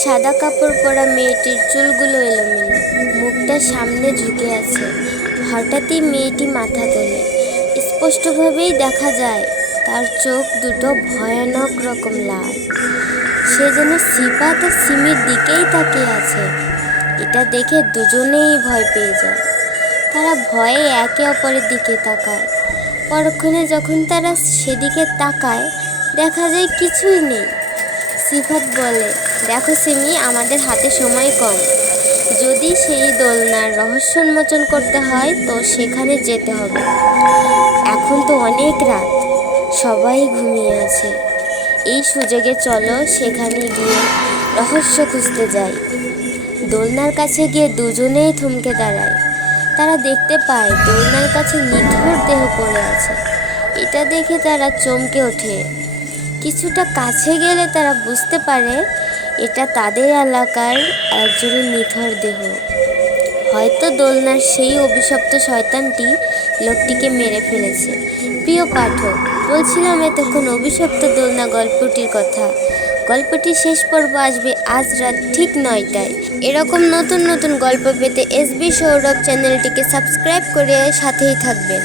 সাদা কাপড় পরা মেয়েটির চুলগুলো এলোমেলো, মুখটা সামনে ঝুঁকে আছে। হঠাৎই মেয়েটি মাথা তোলে। স্পষ্টভাবেই দেখা যায় তার চোখ দুটো ভয়ানক রকম লাল। সে যেন সিফাত আর সিমির দিকেই তাকিয়ে আছে। এটা দেখে দুজনেই ভয় পেয়ে যায়। তারা ভয়ে একে অপরের দিকে তাকায়। পরক্ষণে যখন তারা সেদিকে তাকায়, দেখা যায় কিছুই নেই। সিফাত বলে, দেখো সিমি, আমাদের হাতে সময় কম। যদি সেই দোলনার রহস্য উন্মোচন করতে হয় তো সেখানে যেতে হবে। এখন তো অনেক রাত, সবাই ঘুমিয়ে আছে। এই সুযোগে চলো সেখানে গিয়ে রহস্য খুঁজতে যাই। দোলনার কাছে গিয়ে দুজনেই থমকে দাঁড়ায়। তারা দেখতে পায় দোলনার কাছে নিথর দেহ পড়ে আছে। এটা দেখে তারা চমকে ওঠে। কিছুটা কাছে গেলে তারা বুঝতে পারে এটা তাদের এলাকার একজনের নিথর দেহ। হয়তো দোলনার সেই অভিশপ্ত শয়তানটি লোকটিকে মেরে ফেলেছে। প্রিয় পাঠক, বলছিলাম এতক্ষণ অভিশপ্ত দোলনা গল্পটির কথা। গল্পটির শেষ পর্ব আসবে আজ রাত ঠিক 9টায়। এরকম নতুন নতুন গল্প পেতে এসবি সৌরভ চ্যানেলটিকে সাবস্ক্রাইব করে সাথেই থাকবেন।